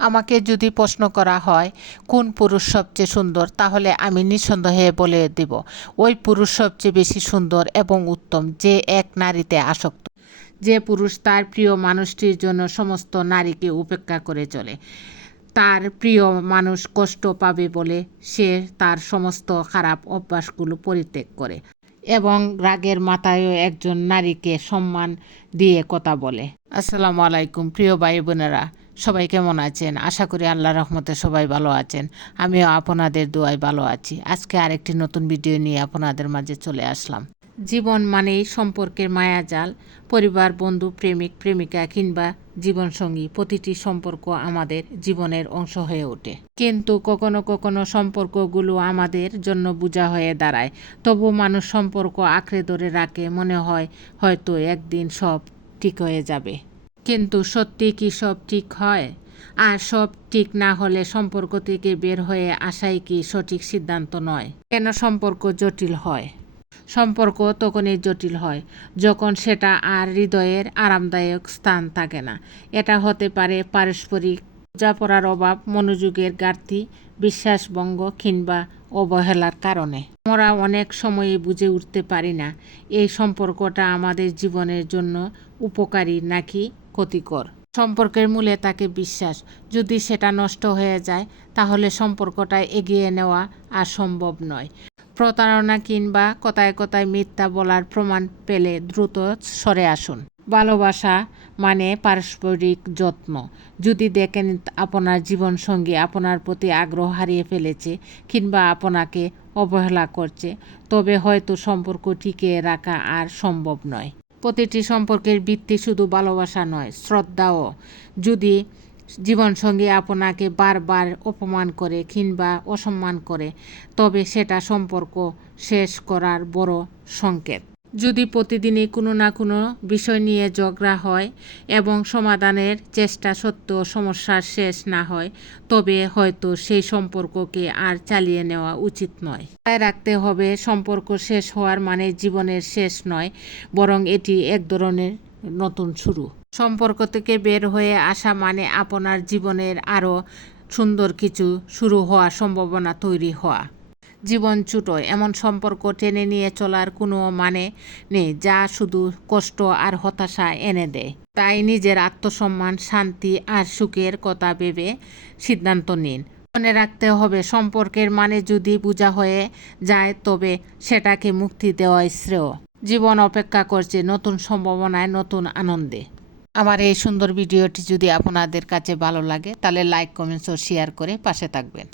আমাকে যদি প্রশ্ন করা হয় কোন পুরুষ সবচেয়ে সুন্দর, তাহলে আমি নিঃসন্দেহে বলে দেব ওই পুরুষ সবচেয়ে বেশি সুন্দর এবং উত্তম যে এক নারীতে আসক্ত, যে পুরুষ তার প্রিয় মানুষটির জন্য সমস্ত নারীকে উপেক্ষা করে চলে। তার প্রিয় মানুষ কষ্ট পাবে বলে সে তার সমস্ত খারাপ অভ্যাসগুলো পরিত্যাগ করে এবং রাগের মাথায়ও একজন নারীকে সম্মান দিয়ে কথা বলে। আসসালামু আলাইকুম প্রিয় ভাই বোনেরা, সবাই কেমন আছেন? আশা করি আল্লাহর রহমতে সবাই ভালো আছেন। আমিও আপনাদের দোয়ায় ভালো আছি। আজকে আরেকটি নতুন ভিডিও নিয়ে আপনাদের মাঝে চলে আসলাম। জীবন মানেই সম্পর্কের মায়াজাল। পরিবার, বন্ধু, প্রেমিক, প্রেমিকা কিংবা জীবনসঙ্গী, প্রতিটি সম্পর্ক আমাদের জীবনের অংশ হয়ে ওঠে। কিন্তু কখনো কখনো সম্পর্কগুলো আমাদের জন্য বোঝা হয়ে দাঁড়ায়। তবু মানুষ সম্পর্ক আঁকড়ে ধরে রাখে, মনে হয় হয়তো একদিন সব ঠিক হয়ে যাবে। কিন্তু সত্যি কি সব ঠিক হয়? আর সব ঠিক না হলে সম্পর্ক থেকে বের হয়ে আসাই কি সঠিক সিদ্ধান্ত নয়? কেন সম্পর্ক জটিল হয়? সম্পর্ক তখনই জটিল হয় যখন সেটা আর হৃদয়ের আরামদায়ক স্থান থাকে না। এটা হতে পারে পারস্পরিক বোঝাপড়ার অভাব, মনোযোগের ঘাটতি, বিশ্বাসভঙ্গ কিংবা অবহেলার কারণে। আমরা অনেক সময়ই বুঝে উঠতে পারি না এই সম্পর্কটা আমাদের জীবনের জন্য উপকারী নাকি ক্ষতিকর। সম্পর্কের মূলে থাকে বিশ্বাস। যদি সেটা নষ্ট হয়ে যায় তাহলে সম্পর্কটা এগিয়ে নেওয়া আর সম্ভব নয়। প্রতারণা কিংবা কথায় কথায় মিথ্যা বলার প্রমাণ পেলে দ্রুত সরে আসুন। ভালোবাসা মানে পারস্পরিক যত্ন। যদি দেখেন আপনার জীবনসঙ্গী আপনার প্রতি আগ্রহ হারিয়ে ফেলেছে কিংবা আপনাকে অবহেলা করছে, তবে হয়তো সম্পর্ক টিকিয়ে রাখা আর সম্ভব নয়। প্রতিটি সম্পর্কের ভিত্তি শুধু ভালোবাসা নয়, শ্রদ্ধাও। যদি জীবনসঙ্গী আপনাকে বারবার অপমান করে কিংবা অসম্মান করে, তবে সেটা সম্পর্ক শেষ করার বড় সংকেত। যদি প্রতিদিনই কোনো না কোনো বিষয় নিয়ে ঝগড়া হয় এবং সমাধানের চেষ্টা সত্ত্বেও সমস্যার শেষ না হয়, তবে হয়তো সেই সম্পর্ককে আর চালিয়ে নেওয়া উচিত নয়। তাই রাখতে হবে, সম্পর্ক শেষ হওয়ার মানে জীবনের শেষ নয়, বরং এটি এক ধরনের নতুন শুরু। সম্পর্ক থেকে বের হয়ে আসা মানে আপনার জীবনের আরও সুন্দর কিছু শুরু হওয়ার সম্ভাবনা তৈরি হওয়া। জীবন ছোট, এমন সম্পর্ক টেনে নিয়ে চলার কোনো মানে নেই যা শুধু কষ্ট আর হতাশা এনে দেয়। তাই নিজের আত্মসম্মান, শান্তি আর সুখের কথা ভেবে সিদ্ধান্ত নিন। মনে রাখতে হবে, সম্পর্কের মানে যদি বোঝা হয়ে যায় তবে সেটাকে মুক্তি দেওয়াই শ্রেয়। জীবন অপেক্ষা করছে নতুন সম্ভাবনায়, নতুন আনন্দে। আমার এই সুন্দর ভিডিওটি যদি আপনাদের কাছে ভালো লাগে তাহলে লাইক, কমেন্টস ও শেয়ার করে পাশে থাকবেন।